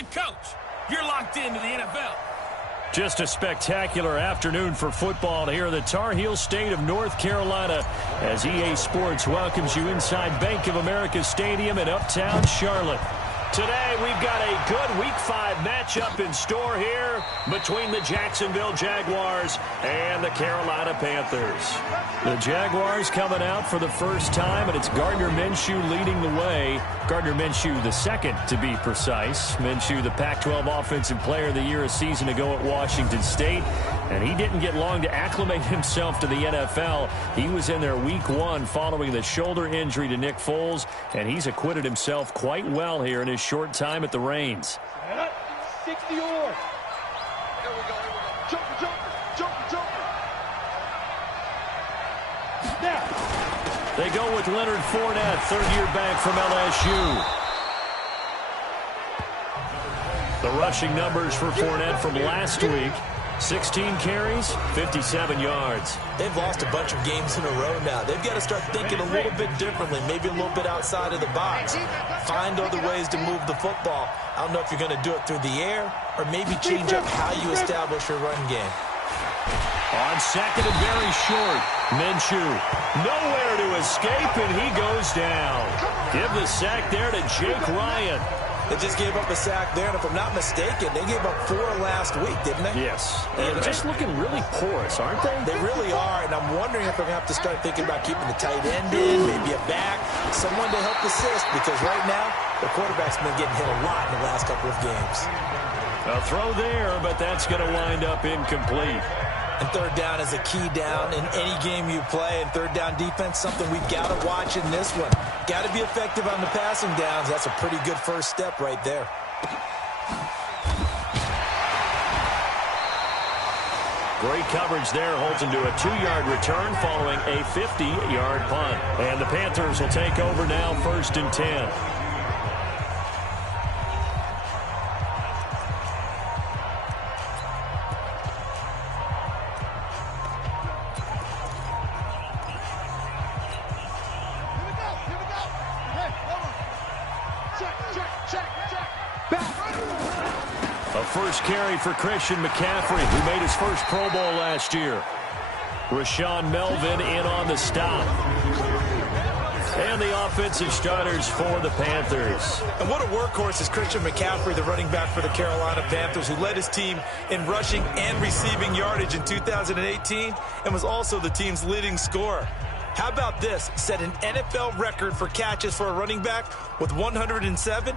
the coach. You're locked into the NFL. Just a spectacular afternoon for football here in the Tar Heel state of North Carolina as EA Sports welcomes you inside Bank of America Stadium in Uptown Charlotte. Today, we've got a good Week 5 matchup in store here between the Jacksonville Jaguars and the Carolina Panthers. The Jaguars coming out for the first time, and it's Gardner Minshew leading the way. Gardner Minshew the second, to be precise. Minshew, the Pac-12 Offensive Player of the Year a season ago at Washington State. And he didn't get long to acclimate himself to the NFL. He was in there Week 1 following the shoulder injury to Nick Foles, and he's acquitted himself quite well here in his short time at the reins. 60 or. Here we go. Jumper. Now. They go with Leonard Fournette, third-year back from LSU. The rushing numbers for Fournette from last week. 16 carries, 57 yards. They've lost a bunch of games in a row now. They've got to start thinking a little bit differently, maybe a little bit outside of the box. Find other ways to move the football. I don't know if you're going to do it through the air or maybe change up how you establish your run game. On second and very short, Minshew nowhere to escape, and he goes down. Give the sack there to Jake Ryan. They just gave up a sack there, and if I'm not mistaken, they gave up 4 last week, didn't they? Yes. And they're just looking really porous, aren't they? They really are, and I'm wondering if they're going to have to start thinking about keeping the tight end in, maybe a back, someone to help assist, because right now, the quarterback's been getting hit a lot in the last couple of games. A throw there, but that's going to wind up incomplete. And third down is a key down in any game you play. And third down defense, something we've got to watch in this one. Got to be effective on the passing downs. That's a pretty good first step right there. Great coverage there. Holds him to a 2-yard return following a 50-yard punt. And the Panthers will take over now, 1st and 10. First carry for Christian McCaffrey, who made his first Pro Bowl last year. Rashawn Melvin in on the stop. And the offensive starters for the Panthers. And what a workhorse is Christian McCaffrey, the running back for the Carolina Panthers, who led his team in rushing and receiving yardage in 2018 and was also the team's leading scorer. How about this? Set an NFL record for catches for a running back with 107.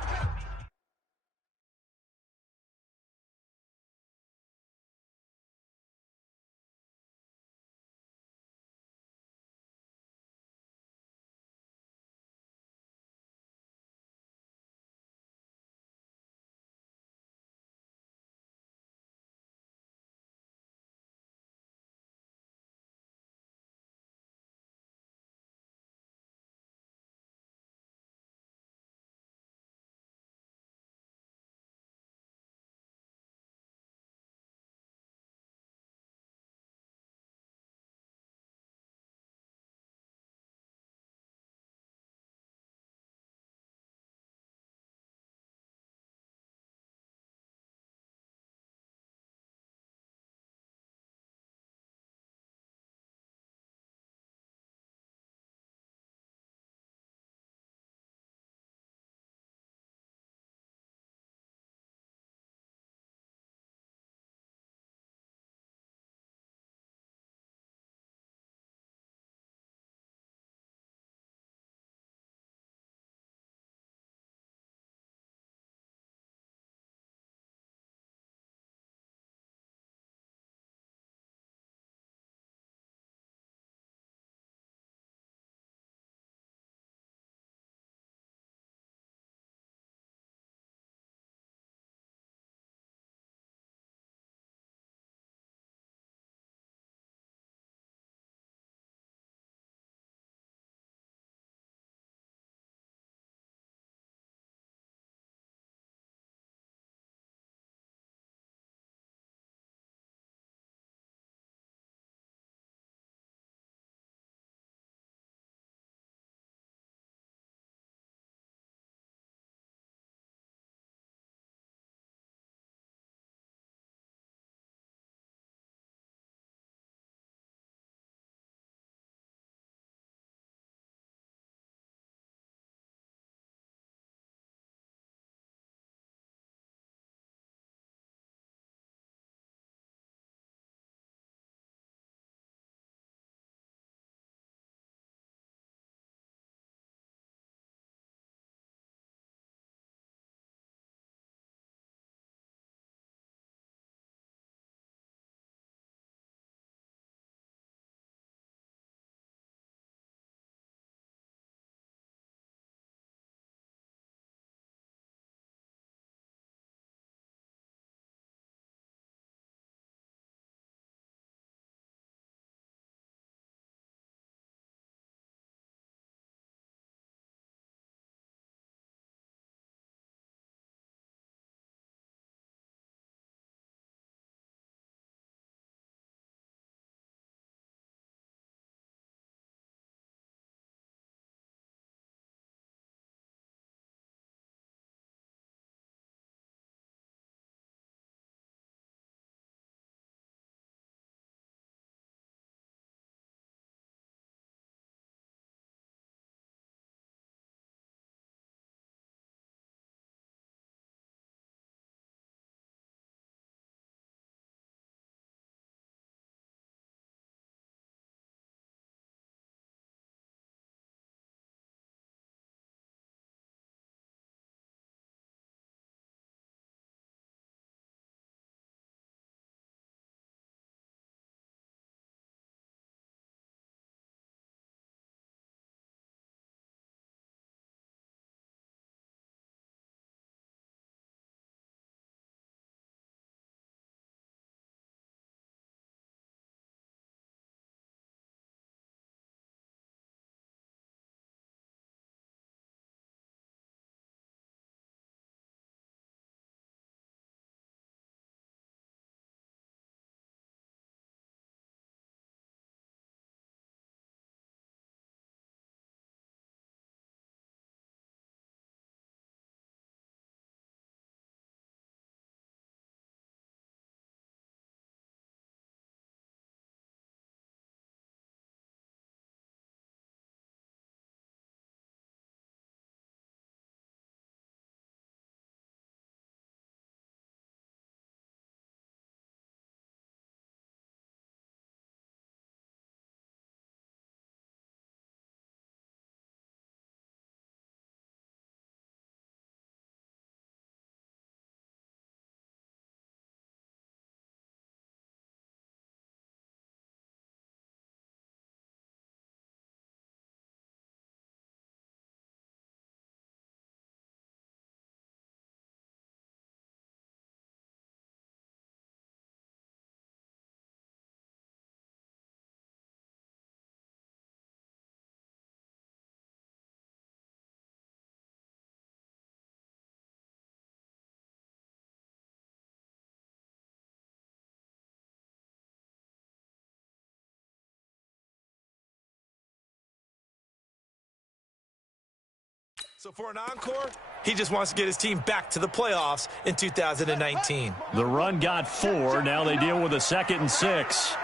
So for an encore, he just wants to get his team back to the playoffs in 2019. The run got 4. Now they deal with a 2nd and 6.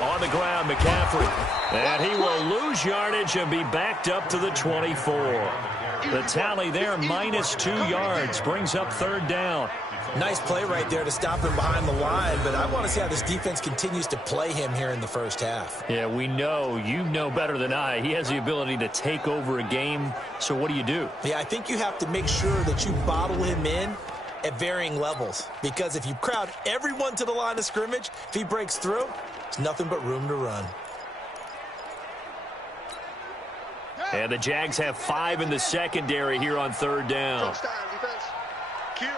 On the ground, McCaffrey. And he will lose yardage and be backed up to the 24. The tally there, -2 yards, brings up 3rd down. Nice play right there to stop him behind the line, but I want to see how this defense continues to play him here in the first half. Yeah, we know, you know better than I, he has the ability to take over a game, so what do? Yeah, I think you have to make sure that you bottle him in at varying levels, because if you crowd everyone to the line of scrimmage, if he breaks through, there's nothing but room to run. And the Jags have 5 in the secondary here on 3rd down. Kill.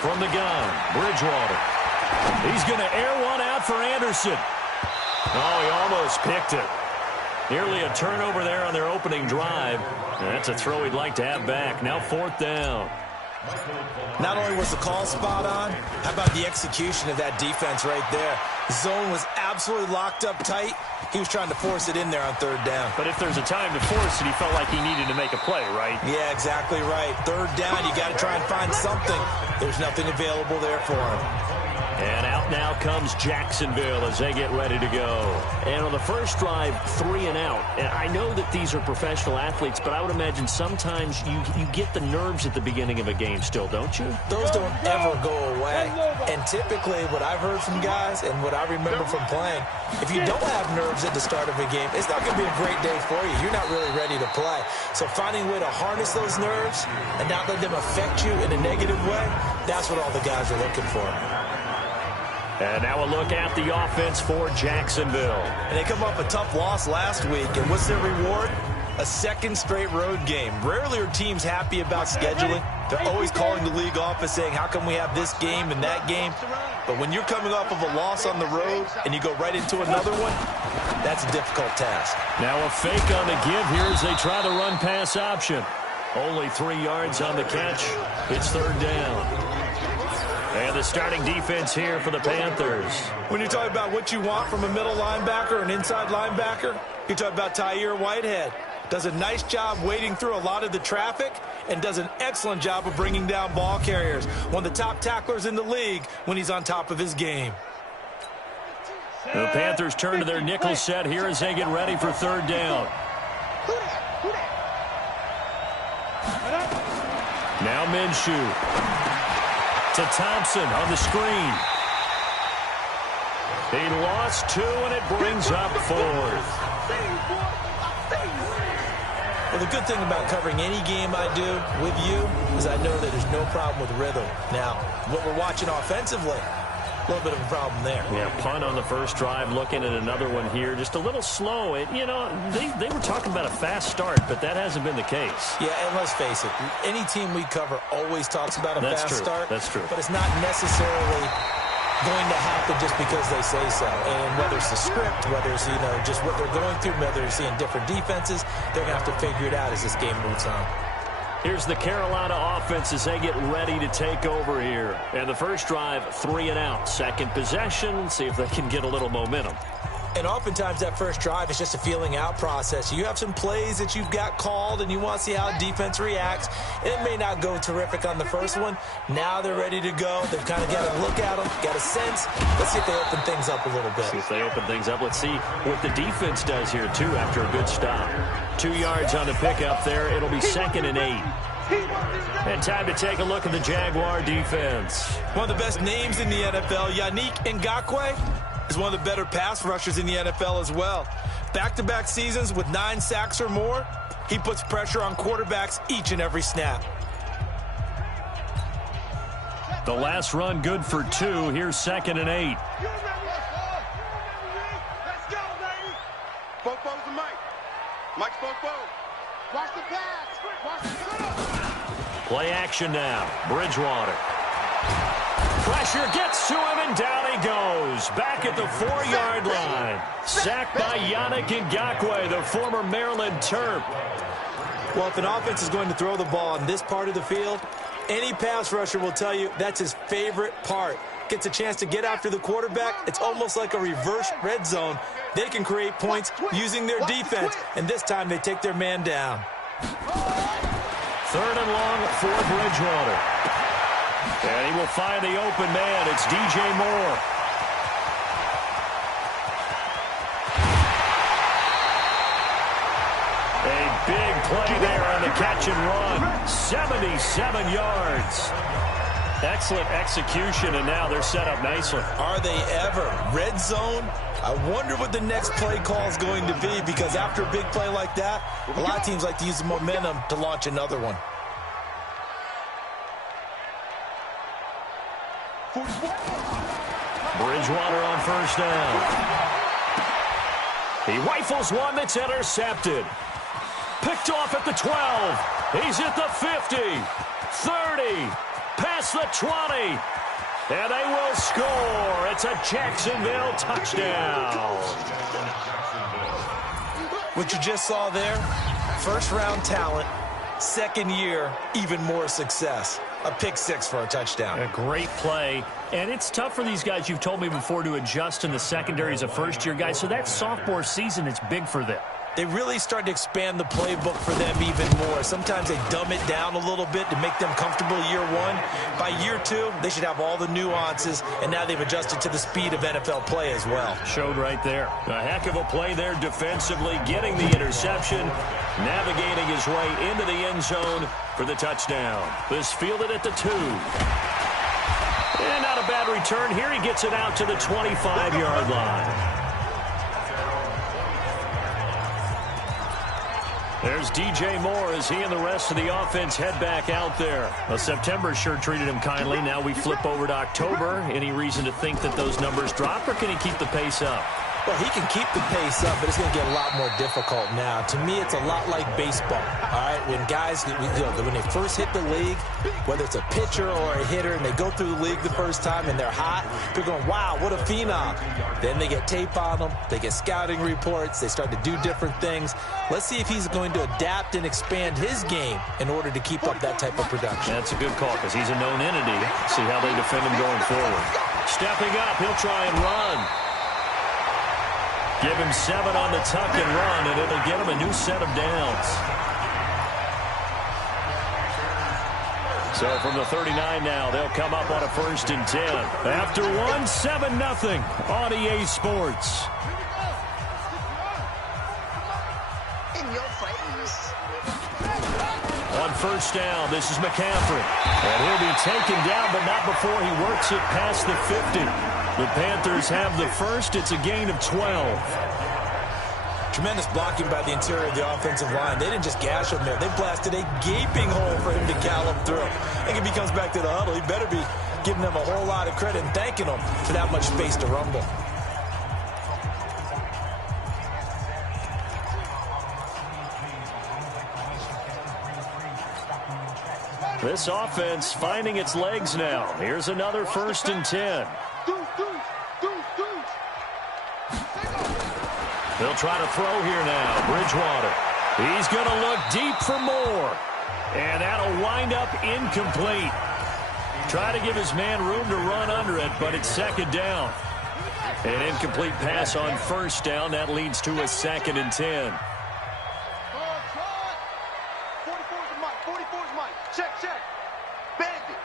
From the gun, Bridgewater. He's going to air one out for Anderson. Oh, he almost picked it. Nearly a turnover there on their opening drive. And that's a throw he'd like to have back. Now 4th down. Not only was the call spot on, how about the execution of that defense right there? Zone was absolutely locked up tight. He was trying to force it in there on 3rd down. But if there's a time to force it, he felt like he needed to make a play, right? Yeah, exactly right. 3rd down, you got to try and find something. There's nothing available there for him. And out now comes Jacksonville as they get ready to go. And on the first drive, 3 and out. And I know that these are professional athletes, but I would imagine sometimes you get the nerves at the beginning of a game still, don't you? Those don't ever go away. And typically what I've heard from guys and what I remember from playing, if you don't have nerves at the start of a game, it's not going to be a great day for you. You're not really ready to play. So finding a way to harness those nerves and not let them affect you in a negative way, that's what all the guys are looking for. And now a look at the offense for Jacksonville. And they come off a tough loss last week. And what's their reward? A 2nd straight road game. Rarely are teams happy about scheduling. They're always calling the league office saying, how come we have this game and that game? But when you're coming off of a loss on the road and you go right into another one, that's a difficult task. Now a fake on the give here as they try the run-pass option. Only 3 yards on the catch. It's 3rd down. And the starting defense here for the Panthers. When you're talking about what you want from a middle linebacker, an inside linebacker, you're talking about Tyre Whitehead. Does a nice job wading through a lot of the traffic and does an excellent job of bringing down ball carriers. One of the top tacklers in the league when he's on top of his game. The Panthers turn to their nickel set here as they get ready for 3rd down. Now Minshew. To Thompson on the screen. He lost 2, and it brings up 4th. Well, the good thing about covering any game I do with you is I know that there's no problem with rhythm. Now, what we're watching offensively, a little bit of a problem there. Yeah, punt on the first drive, looking at another one here. Just a little slow. You know, they were talking about a fast start, but that hasn't been the case. Yeah, and let's face it, any team we cover always talks about a fast start. That's true. But it's not necessarily going to happen just because they say so. And whether it's the script, whether it's, just what they're going through, whether they're seeing different defenses, they're going to have to figure it out as this game moves on. Here's the Carolina offense as they get ready to take over here. And the first drive, 3 and out. 2nd possession, see if they can get a little momentum. And oftentimes that first drive is just a feeling out process. You have some plays that you've got called and you want to see how defense reacts. It may not go terrific on the first one. Now they're ready to go. They've kind of got to look at them, got a sense. Let's see if they open things up a little bit. See if they open things up. Let's see what the defense does here, too, after a good stop. 2 yards on the pickup there. It'll be 2nd and 8. And time to take a look at the Jaguar defense. One of the best names in the NFL, Yannick Ngakoue, is one of the better pass rushers in the NFL as well. Back-to-back seasons with 9 sacks or more, he puts pressure on quarterbacks each and every snap. The last run good for 2. Here's 2nd and 8. Let's go, baby. Bofo's the Mike. Mike's Bofo. Watch the pass. Watch the pass. Play action now. Bridgewater. Pressure gets to him, and down he goes. Back at the 4-yard line. Sacked by Yannick Ngakoue, the former Maryland Terp. Well, if an offense is going to throw the ball on this part of the field, any pass rusher will tell you that's his favorite part. gets a chance to get after the quarterback, it's almost like a reverse red zone. They can create points using their defense, and this time they take their man down. 3rd and long for Bridgewater. And he will find the open man. It's DJ Moore. A big play there on the catch and run. 77 yards. Excellent execution, and now they're set up nicely. Are they ever? Red zone? I wonder what the next play call is going to be, because after a big play like that, a lot of teams like to use the momentum to launch another one. Bridgewater on 1st down. He rifles one that's intercepted. Picked off at the 12. He's at the 50. 30. Past the 20. And they will score. It's a Jacksonville touchdown. What you just saw there, first-round talent, second year, even more success. A pick 6 for a touchdown. A great play. And it's tough for these guys, you've told me before, to adjust in the secondary as a first-year guy. So that sophomore season is big for them. They really start to expand the playbook for them even more. Sometimes they dumb it down a little bit to make them comfortable year 1. By year 2, they should have all the nuances, and now they've adjusted to the speed of NFL play as well. Showed right there. A heck of a play there defensively, getting the interception, navigating his way into the end zone for the touchdown. This fielded at the 2. And not a bad return. Here he gets it out to the 25-yard line. There's DJ Moore as he and the rest of the offense head back out there. Well, September sure treated him kindly. Now we flip over to October. Any reason to think that those numbers drop, or can he keep the pace up? Well, he can keep the pace up, but it's going to get a lot more difficult now. To me, it's a lot like baseball, all right? When guys, when they first hit the league, whether it's a pitcher or a hitter, and they go through the league the first time and they're hot, they're going, wow, what a phenom. Then they get tape on them, they get scouting reports, they start to do different things. Let's see if he's going to adapt and expand his game in order to keep up that type of production. That's a good call, because he's a known entity. See how they defend him going forward. Stepping up, he'll try and run. Give him 7 on the tuck and run, and it'll get him a new set of downs. So from the 39 now, they'll come up on a 1st and 10. After 1, 7-0 on EA Sports. In your face. On 1st down, this is McCaffrey. And he'll be taken down, but not before he works it past the 50. The Panthers have the first. It's a gain of 12. Tremendous blocking by the interior of the offensive line. They didn't just gash him there. They blasted a gaping hole for him to gallop through. I think if he comes back to the huddle, he better be giving them a whole lot of credit and thanking them for that much space to rumble. This offense finding its legs now. Here's another 1st and 10. They'll try to throw here now. Bridgewater. He's going to look deep for Moore. And that'll wind up incomplete. Try to give his man room to run under it, but it's 2nd down. An incomplete pass on 1st down. That leads to a 2nd and 10. 44's Mike. 44's Mike. Check, check. Bandit.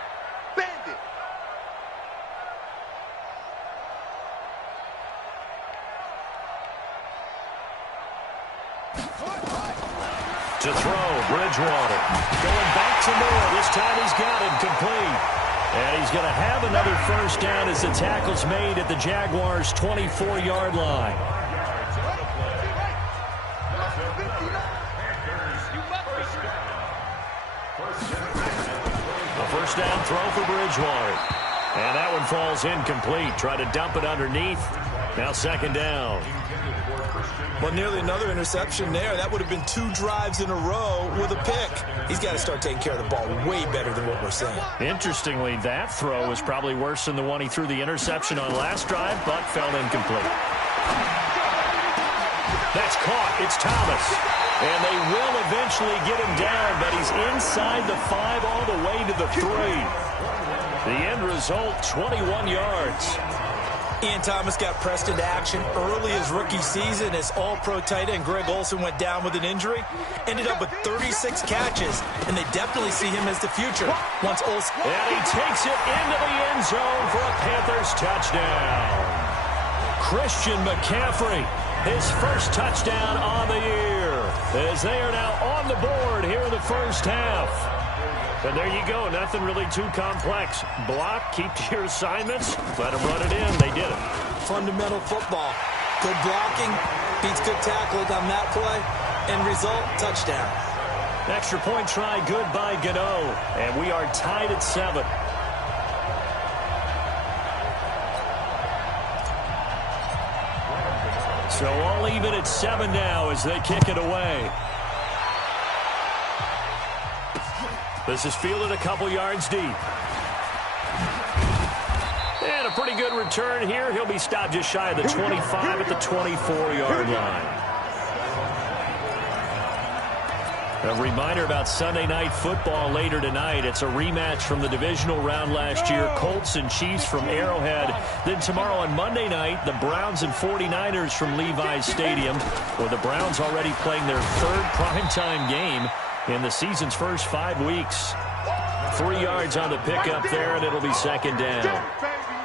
Bandit. To throw, Bridgewater. Going back to Moore. This time he's got him complete. And he's going to have another 1st down as the tackle's made at the Jaguars' 24-yard line. A 1st down throw for Bridgewater. And that one falls incomplete. Try to dump it underneath. Now 2nd down. Well, nearly another interception there. That would have been 2 drives in a row with a pick. He's got to start taking care of the ball way better than what we're seeing. Interestingly, that throw was probably worse than the one he threw the interception on last drive, but fell incomplete. That's caught. It's Thomas. And they will eventually get him down, but he's inside the 5 all the way to the 3. The end result, 21 yards. Ian Thomas got pressed into action early his rookie season as all-pro tight end Greg Olsen went down with an injury. Ended up with 36 catches, and they definitely see him as the future once Olsen... And he takes it into the end zone for a Panthers touchdown. Christian McCaffrey, his first touchdown on the year, as they are now on the board here in the first half. And there you go, nothing really too complex. Block, keep to your assignments, let them run it in. They did it. Fundamental football. Good blocking, beats good tackling on that play, and result, touchdown. Extra point try, good by Gano. And we are tied at 7. So all even at 7 now as they kick it away. This is fielded a couple yards deep. And a pretty good return here. He'll be stopped just shy of the 25 at the 24-yard line. A reminder about Sunday Night Football later tonight. It's a rematch from the divisional round last year. Colts and Chiefs from Arrowhead. Then tomorrow on Monday night, the Browns and 49ers from Levi's Stadium, where the Browns already playing their 3rd primetime game in the season's first 5 weeks. 3 yards on the pickup there, and it'll be 2nd down.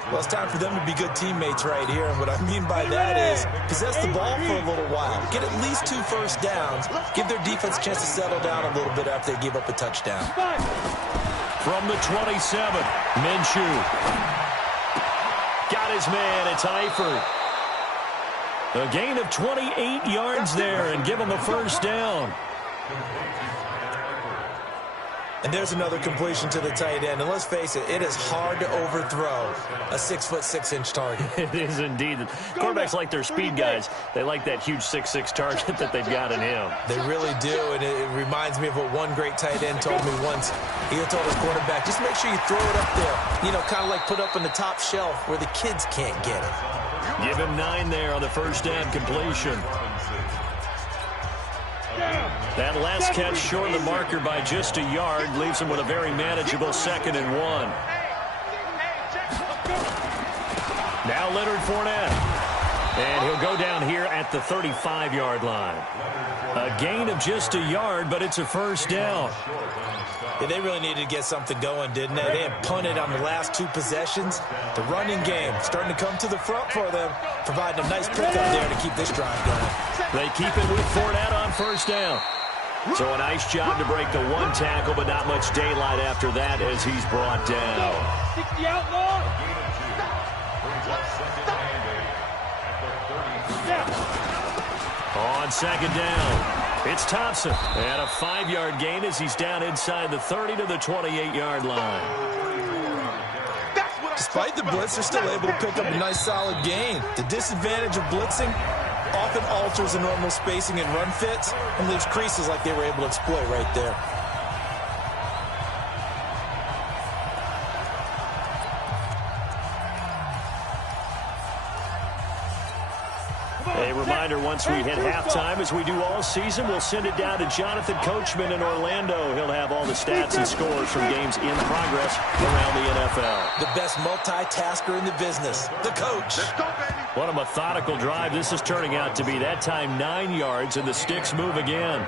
Well, it's time for them to be good teammates right here. And what I mean by that is possess the ball for a little while. Get at least 2 first downs. Give their defense a chance to settle down a little bit after they give up a touchdown. From the 27, Minshew. Got his man. It's Eifert. A gain of 28 yards there and give him a first down. And there's another completion to the tight end. And let's face it, it is hard to overthrow a 6'6" target. It is indeed. Quarterbacks like their speed guys. They like that huge 6'6" target that they've got in him. They really do. And it reminds me of what one great tight end told me once. He told his quarterback, just make sure you throw it up there. You know, kind of like put up on the top shelf where the kids can't get it. Give him 9 there on the first down completion. That last catch short of the marker by just a yard leaves him with a very manageable 2nd and 1. Now Leonard Fournette. And he'll go down here at the 35-yard line. A gain of just a yard, but it's a first down. Yeah, they really needed to get something going, didn't they? They had punted on the last 2 possessions. The running game starting to come to the front for them, providing a nice pickup there to keep this drive going. They keep it with Fournette on first down. So a nice job to break the 1 tackle, but not much daylight after that as he's brought down. On 2nd down, it's Thompson. And a 5-yard gain as he's down inside the 30 to the 28-yard line. Despite the blitz, they're still able to pick up a nice solid gain. The disadvantage of blitzing often alters the normal spacing and run fits and leaves creases like they were able to exploit right there. A reminder, once we hit halftime, as we do all season, we'll send it down to Jonathan Coachman in Orlando. He'll have all the stats and scores from games in progress around the NFL. The best multitasker in the business, the coach. What a methodical drive this is turning out to be. That time 9 yards, and the sticks move again.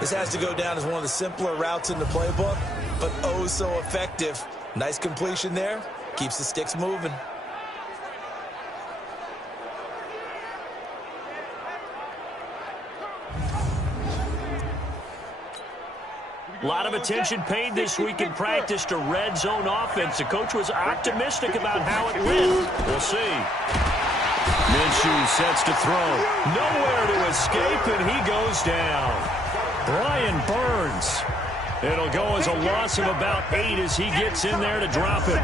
This has to go down as one of the simpler routes in the playbook, but oh so effective. Nice completion there. Keeps the sticks moving. A lot of attention paid this week in practice to red zone offense. The coach was optimistic about how it went. We'll see. Minshew sets to throw. Nowhere to escape, and he goes down. Brian Burns. It'll go as a loss of about 8 as he gets in there to drop it.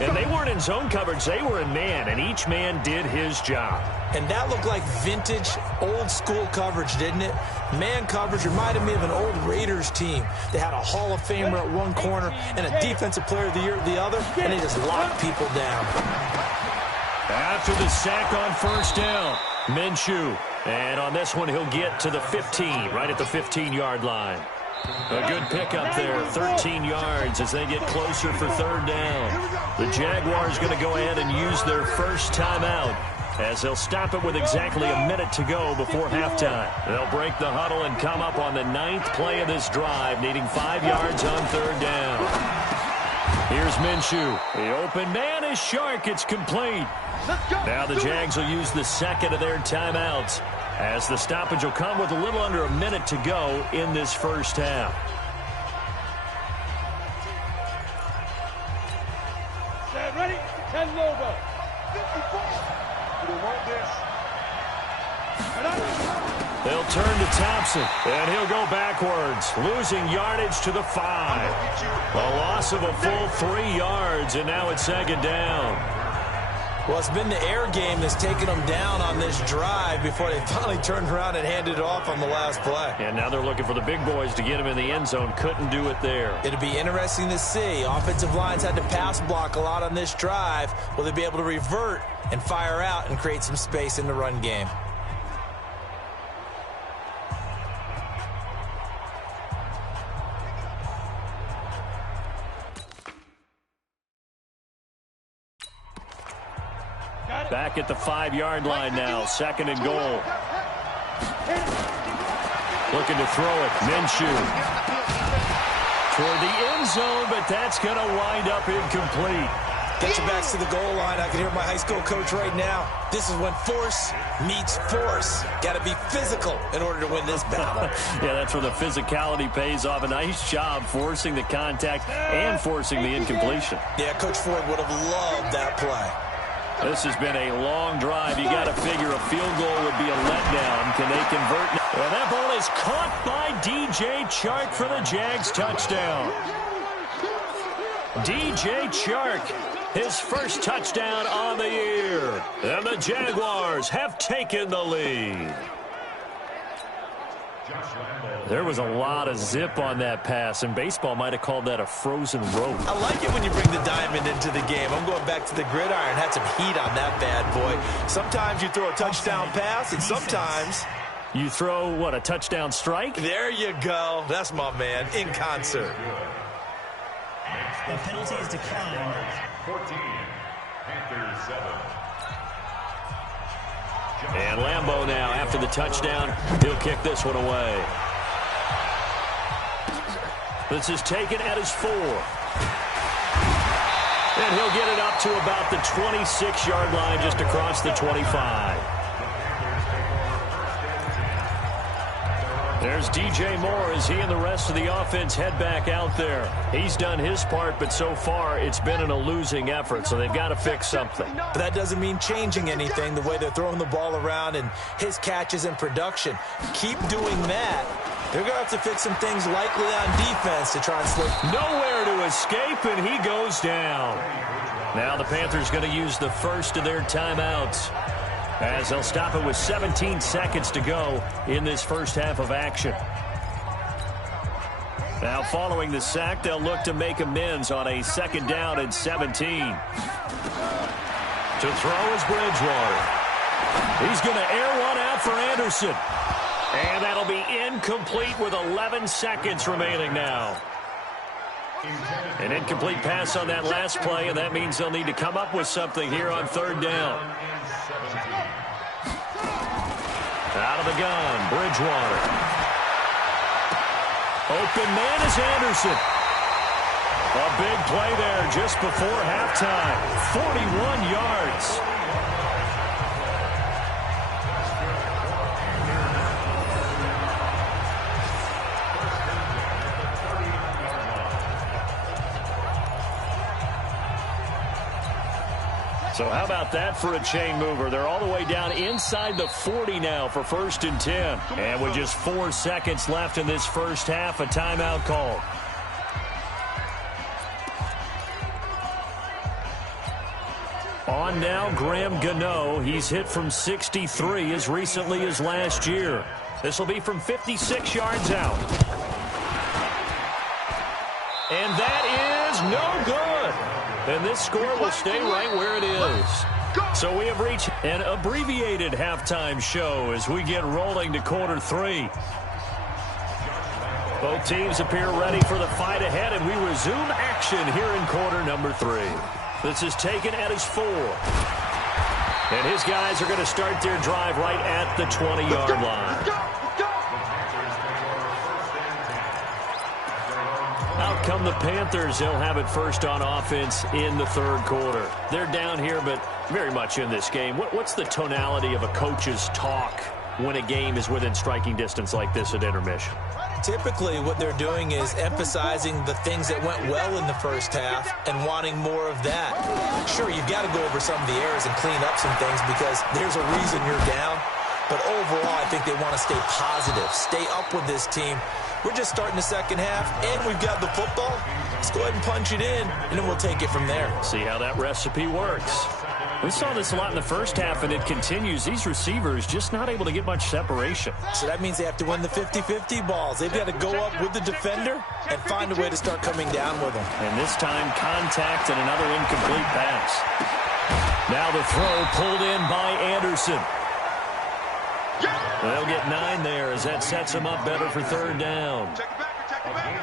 And they weren't in zone coverage. They were in man, and each man did his job. And that looked like vintage, old-school coverage, didn't it? Man coverage reminded me of an old Raiders team. They had a Hall of Famer at one corner and a Defensive Player of the Year at the other, and they just locked people down. After the sack on first down, Minshew. And on this one, he'll get to the 15, right at the 15-yard line. A good pickup there, 13 yards as they get closer for third down. The Jaguars going to go ahead and use their first timeout as they'll stop it with exactly a minute to go before halftime. They'll break the huddle and come up on the 9th play of this drive, needing 5 yards on third down. Here's Minshew. The open man is Shark. It's complete. Now the Jags will use the second of their timeouts as the stoppage will come with a little under a minute to go in this first half. Ready? 10 Lobo. 54. We want this. They'll turn to Thompson, and he'll go backwards, losing yardage to the 5. A loss of a full 3 yards, and now it's second down. Well, it's been the air game that's taken them down on this drive before they finally turned around and handed it off on the last play. And now they're looking for the big boys to get him in the end zone. Couldn't do it there. It'll be interesting to see. Offensive lines had to pass block a lot on this drive. Will they be able to revert and fire out and create some space in the run game? Back at the 5-yard line now, second and goal. Looking to throw it, Minshew. Toward the end zone, but that's going to wind up incomplete. Get your backs to the goal line. I can hear my high school coach right now. This is when force meets force. Got to be physical in order to win this battle. Yeah, that's where the physicality pays off. A nice job forcing the contact and forcing the incompletion. Yeah, Coach Ford would have loved that play. This has been a long drive. You got to figure a field goal would be a letdown. Can they convert? And that ball is caught by DJ Chark for the Jags touchdown. DJ Chark, his first touchdown on the year. And the Jaguars have taken the lead. There was a lot of zip on that pass, and baseball might have called that a frozen rope. I like it when you bring the diamond into the game. I'm going back to the gridiron. Had some heat on that bad boy. Sometimes you throw a touchdown pass, and sometimes you throw, what, a touchdown strike? There you go. That's my man, in concert. The penalty is declined. 14, Panthers 7. And Lambeau now, after the touchdown, he'll kick this one away. This is taken at his 4. And he'll get it up to about the 26-yard line, just across the 25. There's DJ Moore as he and the rest of the offense head back out there. He's done his part, but so far it's been a losing effort, so they've got to fix something. But that doesn't mean changing anything, the way they're throwing the ball around and his catches and production. Keep doing that. They're going to have to fix some things likely on defense to try and slow. Nowhere to escape, and he goes down. Now the Panthers going to use the first of their timeouts, as they'll stop it with 17 seconds to go in this first half of action. Now following the sack, they'll look to make amends on a second down and 17. To throw is Bridgewater. He's going to air one out for Anderson. And that'll be incomplete with 11 seconds remaining now. An incomplete pass on that last play, and that means they'll need to come up with something here on third down. Out of the gun, Bridgewater. Open man is Anderson. A big play there just before halftime. 41 yards. So how about that for a chain mover? They're all the way down inside the 40 now for 1st and 10. And with just 4 seconds left in this first half, a timeout call. On now, Graham Gano. He's hit from 63 as recently as last year. This will be from 56 yards out. And that is no good. And this score will stay right where it is. So we have reached an abbreviated halftime show as we get rolling to quarter 3. Both teams appear ready for the fight ahead, and we resume action here in quarter number 3. This is taken at his 4. And his guys are going to start their drive right at the 20-yard line. Out come the Panthers. They'll have it first on offense in the third quarter. They're down here, but very much in this game. What's the tonality of a coach's talk when a game is within striking distance like this at intermission? Typically, what they're doing is emphasizing the things that went well in the first half and wanting more of that. Sure, you've got to go over some of the errors and clean up some things because there's a reason you're down. But overall, I think they want to stay positive, stay up with this team. We're just starting the second half, and we've got the football. Let's go ahead and punch it in, and then we'll take it from there. See how that recipe works. We saw this a lot in the first half, and it continues. These receivers just not able to get much separation. So that means they have to win the 50-50 balls. They've got to go up with the defender and find a way to start coming down with them. And this time, contact and another incomplete pass. Now the throw pulled in by Anderson. They'll get 9 there as that sets them up better for third down.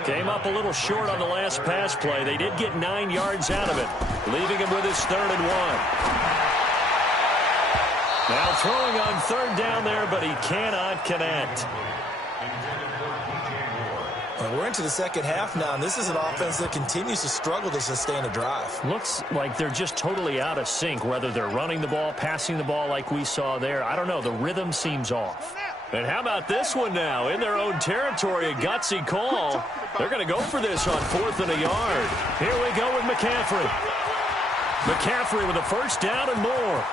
Came up a little short on the last pass play. They did get 9 yards out of it, leaving him with his 3rd and 1. Now throwing on third down there, but he cannot connect. And we're into the second half now, and this is an offense that continues to struggle to sustain a drive. Looks like they're just totally out of sync, whether they're running the ball, passing the ball like we saw there. I don't know. The rhythm seems off. And how about this one now? In their own territory, a gutsy call. They're going to go for this on 4th and a yard. Here we go with McCaffrey. McCaffrey with a first down and more.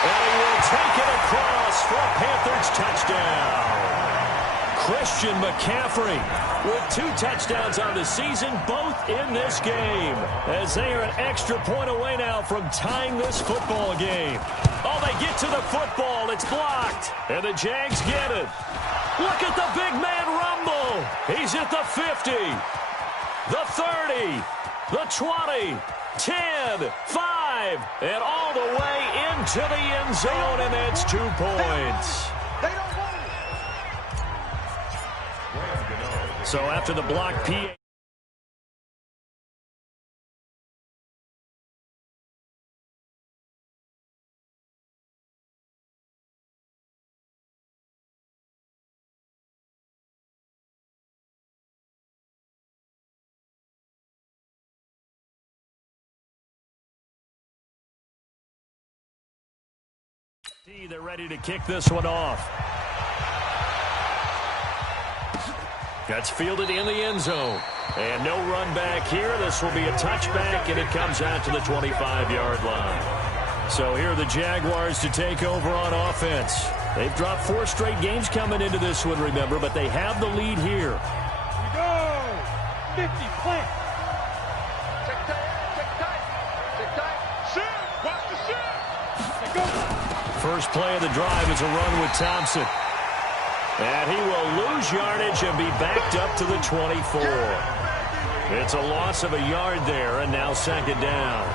And he will take it across for a Panthers touchdown. Christian McCaffrey with 2 touchdowns on the season, both in this game, as they are an extra point away now from tying this football game. Oh, they get to the football. It's blocked, and the Jags get it. Look at the big man rumble. He's at the 50, the 30, the 20, 10, 5, and all the way into the end zone, and that's 2 points. So after the block PA. They're ready to kick this one off. That's fielded in the end zone. And no run back here. This will be a touchback, and it comes out to the 25-yard line. So here are the Jaguars to take over on offense. They've dropped 4 straight games coming into this one, remember, but they have the lead here. Here we go. 50, plant. Check tight. Shoot. Watch the shoot. Go. First play of the drive is a run with Thompson. And he will lose yardage and be backed up to the 24. It's a loss of a yard there, and now 2nd down.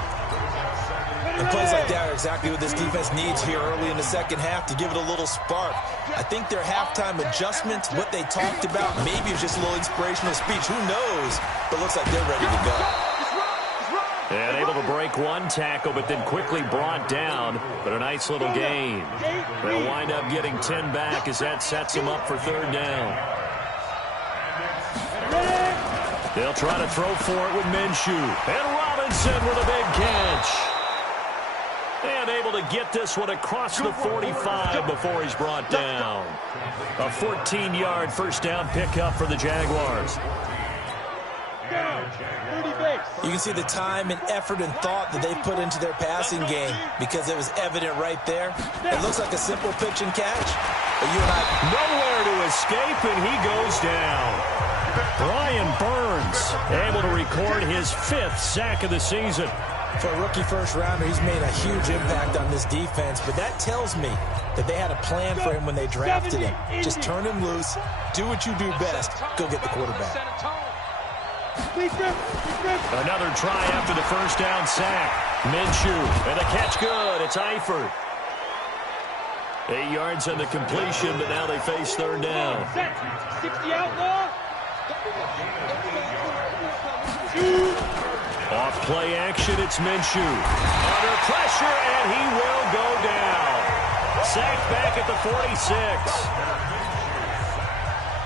And plays like that are exactly what this defense needs here early in the second half to give it a little spark. I think their halftime adjustments, what they talked about, maybe it's just a little inspirational speech. Who knows? But looks like they're ready to go. And able to break 1 tackle, but then quickly brought down. But a nice little gain. They'll wind up getting 10 back as that sets them up for 3rd down. They'll try to throw for it with Minshew. And Robinson with a big catch. And able to get this one across the 45 before he's brought down. A 14-yard first down pickup for the Jaguars. You can see the time and effort and thought that they put into their passing game because it was evident right there. It looks like a simple pitch and catch. But you and I, nowhere to escape, and he goes down. Brian Burns able to record his 5th sack of the season. For a rookie first-rounder, he's made a huge impact on this defense, but that tells me that they had a plan for him when they drafted him. Just turn him loose, do what you do best, go get the quarterback. Another try after the first down sack. Minshew, and the catch good. It's Eifert. 8 yards on the completion, but now they face third down. 60 outlaw. Off play action, it's Minshew. Under pressure, and he will go down. Sacked back at the 46.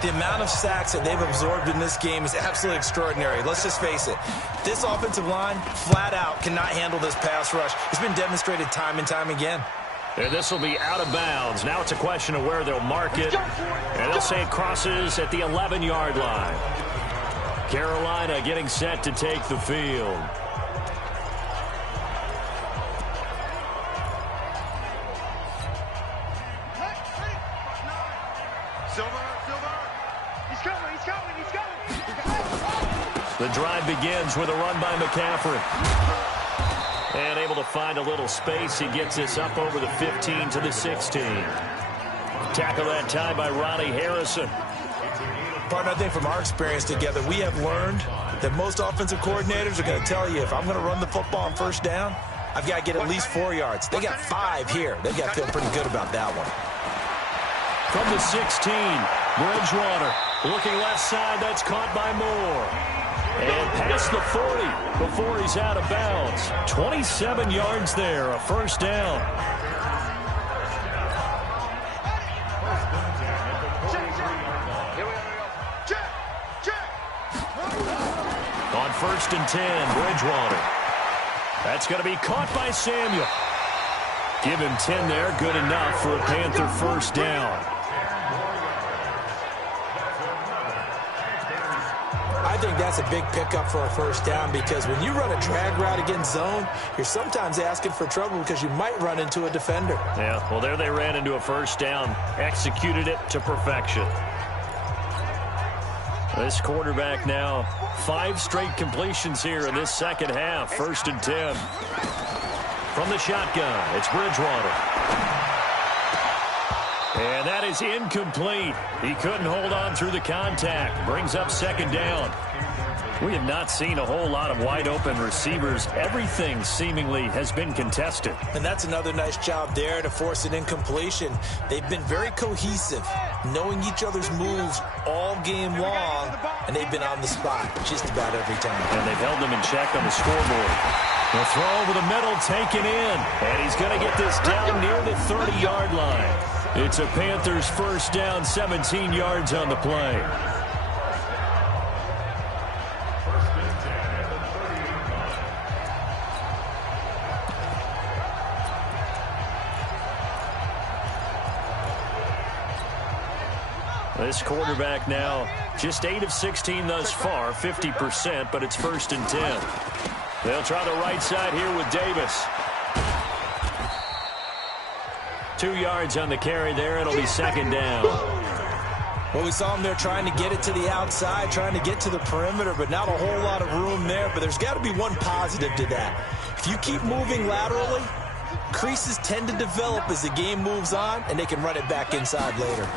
The amount of sacks that they've absorbed in this game is absolutely extraordinary. Let's just face it. This offensive line, flat out, cannot handle this pass rush. It's been demonstrated time and time again. And this will be out of bounds. Now it's a question of where they'll mark it. And they'll say it crosses at the 11-yard line. Carolina getting set to take the field. The drive begins with a run by McCaffrey. And able to find a little space. He gets this up over the 15 to the 16. Tackle that time by Ronnie Harrison. Partner, I think from our experience together, we have learned that most offensive coordinators are going to tell you, if I'm going to run the football on first down, I've got to get at least 4 yards. They got 5 here. They've got to feel pretty good about that one. From the 16, Bridgewater looking left side. That's caught by Moore. And past the 40 before he's out of bounds. 27 yards there, a first down. On 1st and 10, Bridgewater. That's going to be caught by Samuel. Give him 10 there, good enough for a Panther first down. I think that's a big pickup for a first down, because when you run a drag route against zone, you're sometimes asking for trouble because you might run into a defender. Yeah, well, there they ran into a first down, executed it to perfection. This quarterback now, 5 straight completions here in this second half. 1st and 10. From the shotgun, it's Bridgewater. And that is incomplete. He couldn't hold on through the contact. Brings up 2nd down. We have not seen a whole lot of wide-open receivers. Everything seemingly has been contested. And that's another nice job there to force an incompletion. They've been very cohesive, knowing each other's moves all game long, and they've been on the spot just about every time. And they've held them in check on the scoreboard. The throw over the middle taken in, and he's going to get this down near the 30-yard line. It's a Panthers first down, 17 yards on the play. This quarterback now just 8 of 16 thus far, 50%, but it's 1st and 10. They'll try the right side here with Davis. 2 yards on the carry there. It'll be 2nd down. Well, we saw him there trying to get it to the outside, trying to get to the perimeter, but not a whole lot of room there. But there's got to be one positive to that. If you keep moving laterally, creases tend to develop as the game moves on, and they can run it back inside later.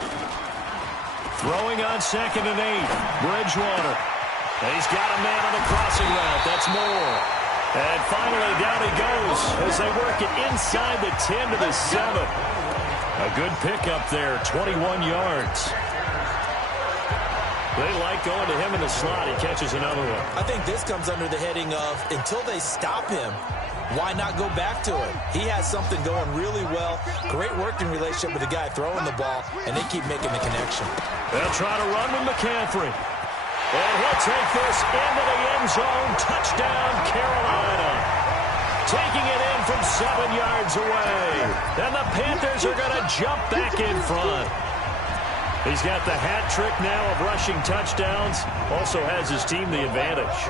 Throwing on 2nd and 8. Bridgewater. And he's got a man on the crossing route. That's Moore. And finally, down he goes as they work it inside the 10 to the 7. A good pickup there, 21 yards. They like going to him in the slot. He catches another one. I think this comes under the heading of, until they stop him, why not go back to it? He has something going really well. Great working relationship with the guy throwing the ball, and they keep making the connection. They'll try to run with McCaffrey. And he'll take this into the end zone. Touchdown, Carolina. Taking it in from 7 yards away. And the Panthers are going to jump back in front. He's got the hat trick now of rushing touchdowns. Also has his team the advantage.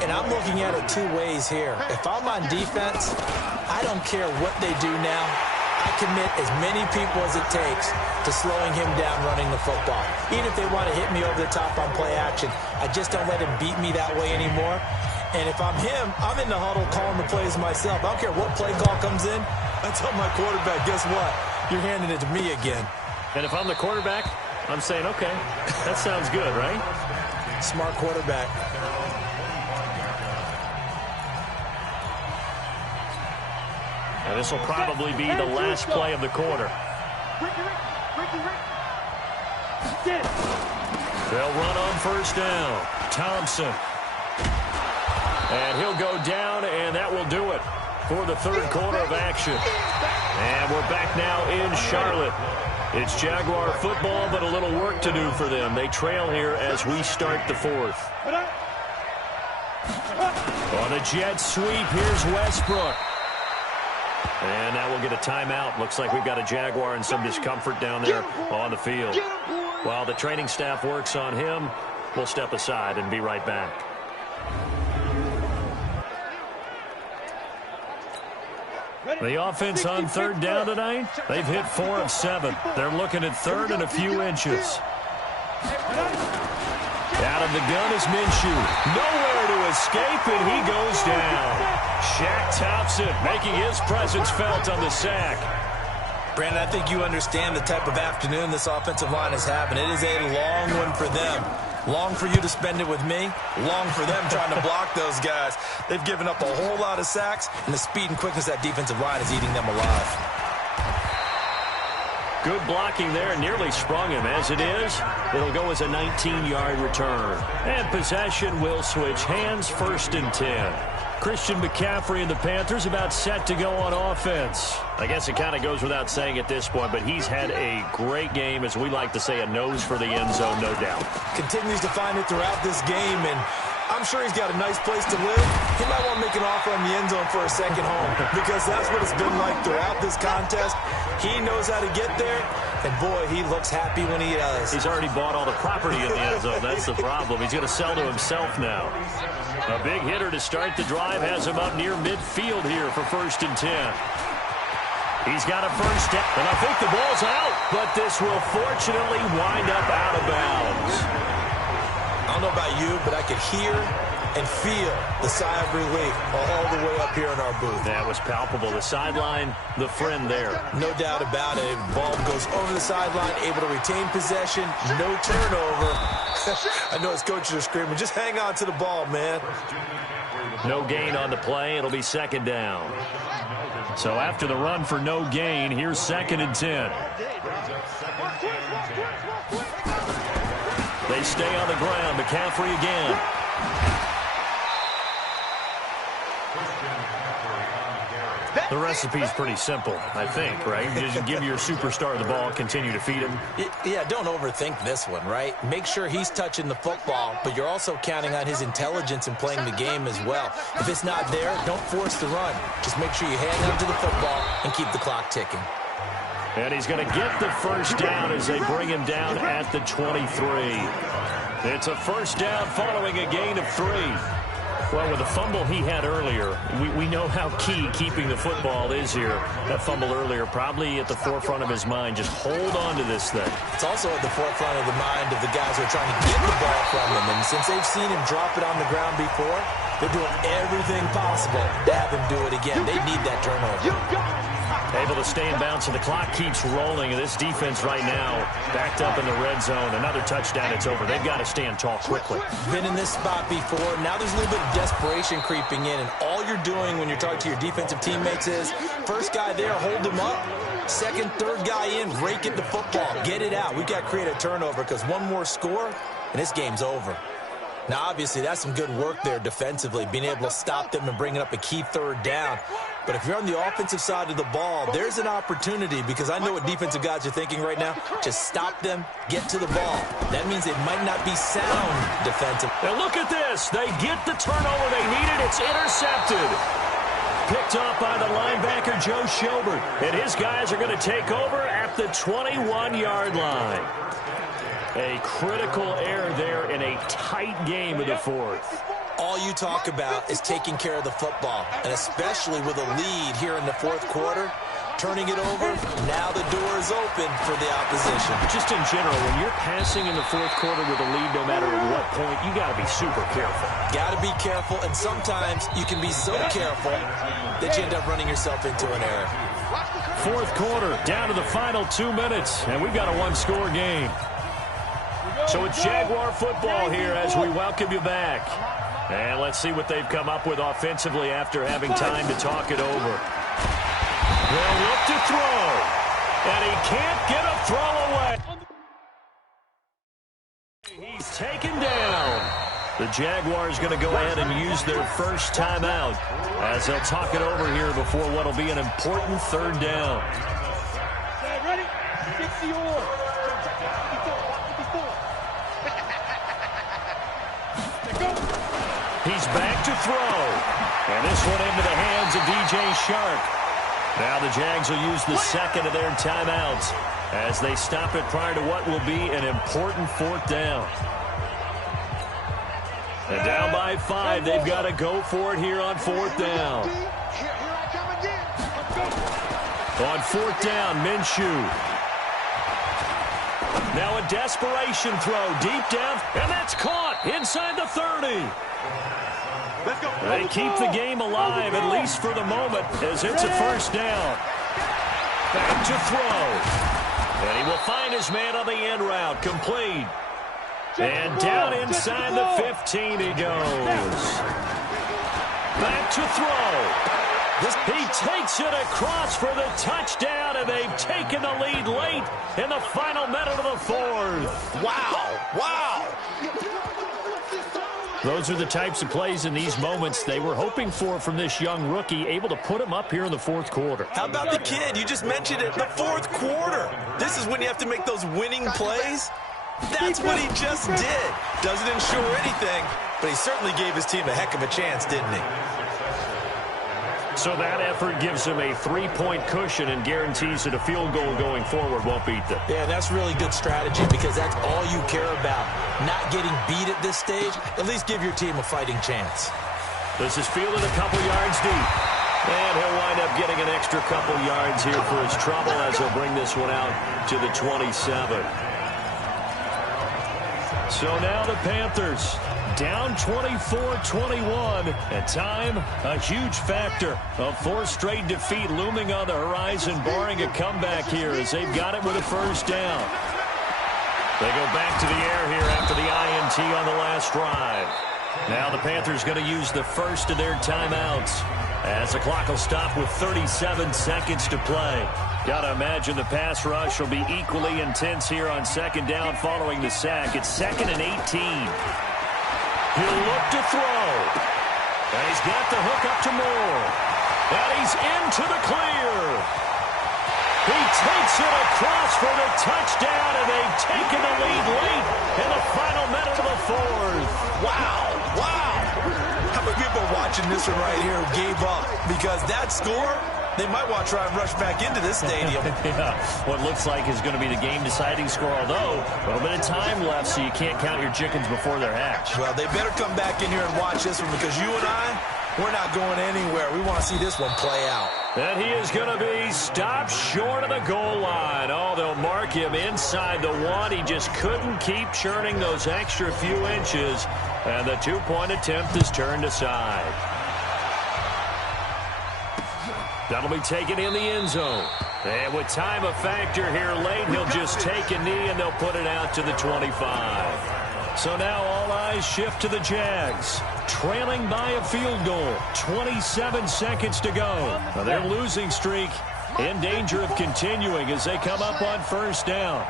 And I'm looking at it 2 ways here. If I'm on defense, I don't care what they do now. I commit as many people as it takes to slowing him down running the football. Even if they want to hit me over the top on play action, I just don't let him beat me that way anymore. And if I'm him, I'm in the huddle calling the plays myself. I don't care what play call comes in. I tell my quarterback, guess what? You're handing it to me again. And if I'm the quarterback, I'm saying, okay, that sounds good, right? Smart quarterback. And this will probably be the last play of the quarter. They'll run on first down. Thompson. And he'll go down, and that will do it for the third quarter of action. And we're back now in Charlotte. It's Jaguar football, but a little work to do for them. They trail here as we start the fourth. On the jet sweep, here's Westbrook. And now we'll get a timeout. Looks like we've got a Jaguar and some discomfort down there on the field. While the training staff works on him, we'll step aside and be right back. The offense on third down tonight, they've hit 4 of 7. They're looking at third and a few inches. Out of the gun is Minshew. Nowhere to escape, and he goes down. Shaq Thompson making his presence felt on the sack. Brandon, I think you understand the type of afternoon this offensive line is having. It is a long one for them. Long for you to spend it with me. Long for them trying to block those guys. They've given up a whole lot of sacks, and the speed and quickness of that defensive line is eating them alive. Good blocking there, nearly sprung him. As it is, it'll go as a 19-yard return. And possession will switch hands, 1st and 10. Christian McCaffrey and the Panthers about set to go on offense. I guess it kind of goes without saying at this point, but he's had a great game, as we like to say, a nose for the end zone, no doubt. Continues to find it throughout this game, and I'm sure he's got a nice place to live. He might want to make an offer on the end zone for a second home, because that's what it's been like throughout this contest. He knows how to get there, and boy, he looks happy when he does. He's already bought all the property in the end zone. That's the problem. He's going to sell to himself now. A big hitter to start the drive has him up near midfield here for 1st and 10. He's got a first down, and I think the ball's out, but this will fortunately wind up out of bounds. I don't know about you, but I could hear and feel the sigh of relief all the way up here in our booth. That was palpable. The sideline, the friend there. No doubt about it. Ball goes over the sideline, able to retain possession, no turnover. I know his coaches are screaming, just hang on to the ball, man. No gain on the play. It'll be 2nd down. So after the run for no gain, here's 2nd and 10. They stay on the ground. McCaffrey again. The recipe's pretty simple, I think, right? You just give your superstar the ball, continue to feed him. Yeah, don't overthink this one, right? Make sure he's touching the football, but you're also counting on his intelligence in playing the game as well. If it's not there, don't force the run. Just make sure you hang on to the football and keep the clock ticking. And he's going to get the first down as they bring him down at the 23. It's a first down following a gain of 3. Well, with the fumble he had earlier, we know how key keeping the football is here. That fumble earlier probably at the forefront of his mind. Just hold on to this thing. It's also at the forefront of the mind of the guys who are trying to get the ball from him. And since they've seen him drop it on the ground before, they're doing everything possible to have him do it again. They need that turnover. Able to stay in bounds, and the clock keeps rolling. This defense right now backed up in the red zone. Another touchdown, it's over. They've got to stand tall quickly. Been in this spot before. Now there's a little bit of desperation creeping in, and all you're doing when you're talking to your defensive teammates is, first guy there, hold him up. Second, third guy in, rake at the football. Get it out. We've got to create a turnover because one more score, and this game's over. Now, obviously, that's some good work there defensively, being able to stop them and bringing up a key third down. But if you're on the offensive side of the ball, there's an opportunity, because I know what defensive guys are thinking right now. Just stop them, get to the ball. That means it might not be sound defensive. Now look at this. They get the turnover they needed. It's intercepted. Picked off by the linebacker, Joe Schobert. And his guys are going to take over at the 21-yard line. A critical error there in a tight game of the fourth. All you talk about is taking care of the football, and especially with a lead here in the fourth quarter, turning it over, now the door is open for the opposition. Just in general, when you're passing in the fourth quarter with a lead, no matter at what point, you got to be super careful. Got to be careful, and sometimes you can be so careful that you end up running yourself into an error. Fourth quarter, down to the final 2 minutes, and we've got a one-score game. So it's Jaguar football here as we welcome you back. And let's see what they've come up with offensively after having time to talk it over. They'll look to throw. And he can't get a throw away. He's taken down. The Jaguars going to go ahead and use their first timeout as they'll talk it over here before what will be an important third down. Ready? 60 or. He's back to throw. And this one into the hands of DJ Shark. Now the Jags will use the second of their timeouts as they stop it prior to what will be an important fourth down. And down by 5, they've got to go for it here on fourth down. On fourth down, Minshew. Now a desperation throw deep down, and that's caught inside the 30. They keep the game alive, at least for the moment, as it's a first down. Back to throw. And he will find his man on the end route, complete. And down inside the 15 he goes. Back to throw. He takes it across for the touchdown, and they've taken the lead late in the final minute of the fourth. Wow. Wow. Those are the types of plays in these moments they were hoping for from this young rookie, able to put him up here in the fourth quarter. How about the kid? You just mentioned it, the fourth quarter. This is when you have to make those winning plays. That's what he just did. Doesn't ensure anything, but he certainly gave his team a heck of a chance, didn't he? So that effort gives him a 3-point cushion and guarantees that a field goal going forward won't beat them. Yeah, that's really good strategy because that's all you care about. Not getting beat at this stage, at least give your team a fighting chance. This is fielded a couple yards deep. And he'll wind up getting an extra couple yards here for his trouble as he'll bring this one out to the 27. So now the Panthers down 24-21. At time, a huge factor. A fourth straight defeat looming on the horizon, barring a comeback here as they've got it with a first down. They go back to the air here after the INT on the last drive. Now the Panthers going to use the first of their timeouts as the clock will stop with 37 seconds to play. Got to imagine the pass rush will be equally intense here on second down following the sack. It's 2nd and 18. He'll look to throw. And he's got the hook up to Moore. And he's into the clear. He takes it across for the touchdown, and they've taken the lead late in the final minute of the fourth. Wow, wow. How many people watching this one right here gave up? Because that score, they might want to try and rush back into this stadium. Yeah, what looks like is going to be the game-deciding score, although a little bit of time left, so you can't count your chickens before they're hatched. Well, they better come back in here and watch this one because you and I, we're not going anywhere. We want to see this one play out. And he is going to be stopped short of the goal line. Oh, they'll mark him inside the 1. He just couldn't keep churning those extra few inches, and the 2-point attempt is turned aside. That'll be taken in the end zone. And with time a factor here late, he'll just take a knee and they'll put it out to the 25. So now all eyes shift to the Jags, trailing by a field goal. 27 seconds to go. Now their losing streak in danger of continuing as they come up on first down.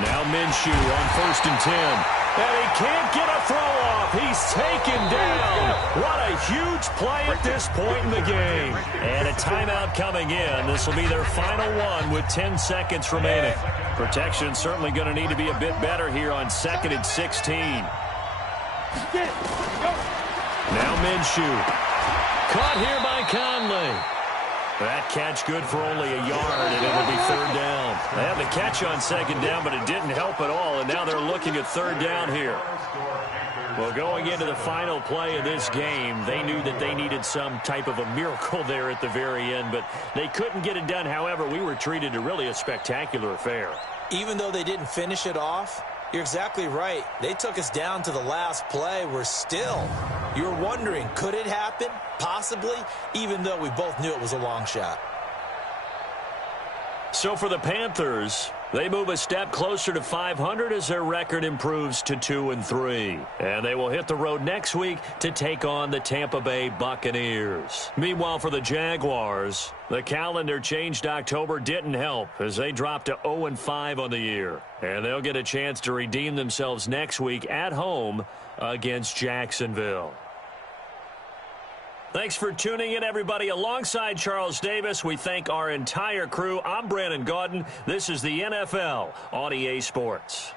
Now Minshew on 1st and 10. And he can't get a throw off. He's taken down. What a huge play at this point in the game. And a timeout coming in. This will be their final one with 10 seconds remaining. Protection certainly going to need to be a bit better here on 2nd and 16. Now Minshew. Caught here by Conley. That catch good for only a yard, and it'll be third down. They had the catch on second down, but it didn't help at all, and now they're looking at third down here. Well, going into the final play of this game, they knew that they needed some type of a miracle there at the very end, but they couldn't get it done. However, we were treated to really a spectacular affair. Even though they didn't finish it off, you're exactly right. They took us down to the last play. We're still, you're wondering, could it happen? Possibly, even though we both knew it was a long shot. So for the Panthers, They move a step closer to 500 as their record improves to 2-3. And they will hit the road next week to take on the Tampa Bay Buccaneers. Meanwhile, for the Jaguars, the calendar changed October didn't help as they dropped to 0-5 on the year. And they'll get a chance to redeem themselves next week at home against Jacksonville. Thanks for tuning in, everybody. Alongside Charles Davis, we thank our entire crew. I'm Brandon Gaudin. This is the NFL on EA Sports.